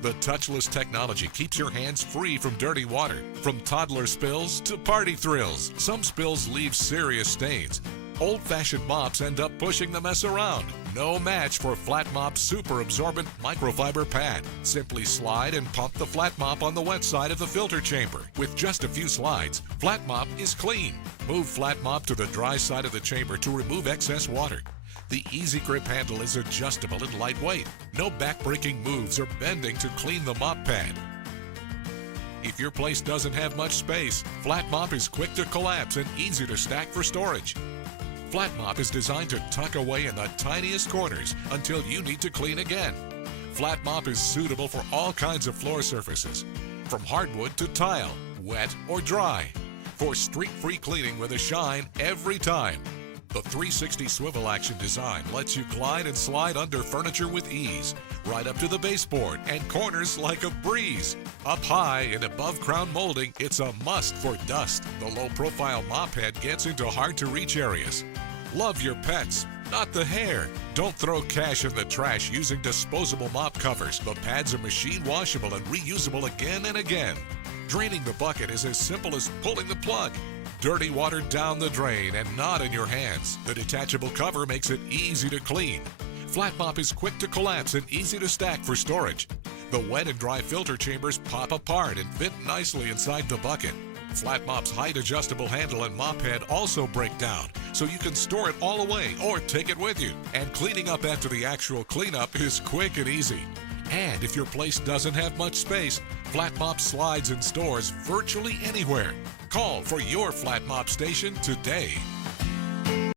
The touchless technology keeps your hands free from dirty water. From toddler spills to party thrills, some spills leave serious stains. Old-fashioned mops end up pushing the mess around. No match for Flat Mop's super absorbent microfiber pad. Simply slide and pump the Flat Mop on the wet side of the filter chamber. With just a few slides, Flat Mop is clean. Move Flat Mop to the dry side of the chamber to remove excess water. The easy grip handle is adjustable and lightweight. No back-breaking moves or bending to clean the mop pad. If your place doesn't have much space, Flat Mop is quick to collapse and easy to stack for storage. Flat Mop is designed to tuck away in the tiniest corners until you need to clean again. Flat Mop is suitable for all kinds of floor surfaces, from hardwood to tile, wet or dry, for streak-free cleaning with a shine every time. The 360 swivel action design lets you glide and slide under furniture with ease, right up to the baseboard and corners like a breeze. Up high in above-crown molding, it's a must for dust. The low-profile mop head gets into hard-to-reach areas. Love your pets, not the hair. Don't throw cash in the trash using disposable mop covers. The pads are machine washable and reusable again and again. Draining the bucket is as simple as pulling the plug. Dirty water down the drain and not in your hands. The detachable cover makes it easy to clean. Flat Mop is quick to collapse and easy to stack for storage. The wet and dry filter chambers pop apart and fit nicely inside the bucket. Flat Mop's height-adjustable handle and mop head also break down, so you can store it all away or take it with you. And cleaning up after the actual cleanup is quick and easy. And if your place doesn't have much space, Flat Mop slides and stores virtually anywhere. Call for your Flat Mop station today.